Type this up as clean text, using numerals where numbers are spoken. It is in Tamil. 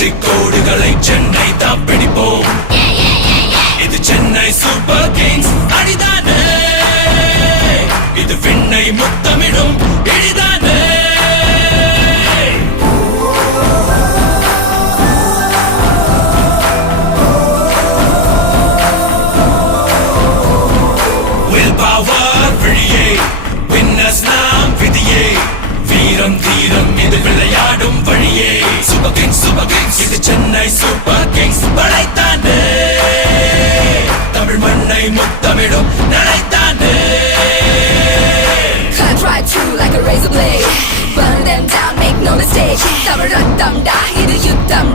வெற்றி கோடுகளை சென்னை தான் பிடிப்போம். இது சென்னை சூப்பர் கிங்ஸ் அடிதானே, இது விண்ணை முத்தமிடும் இடிதானே. Will power விழியே, winners நாம் விதியே, வீரம் தீரம் இது விளையாடும் வழியே. சூப்பர் கிங்ஸ் இது சென்னை சூப்பர் கிங்ஸ் படைத்தானே, தமிழ் மண்ணை முத்தமிடும் நடைத்தானே. Cut right through like a razor blade, burn them down, make no mistake. Tamil ரத்தம் டா, இது யுத்தம்.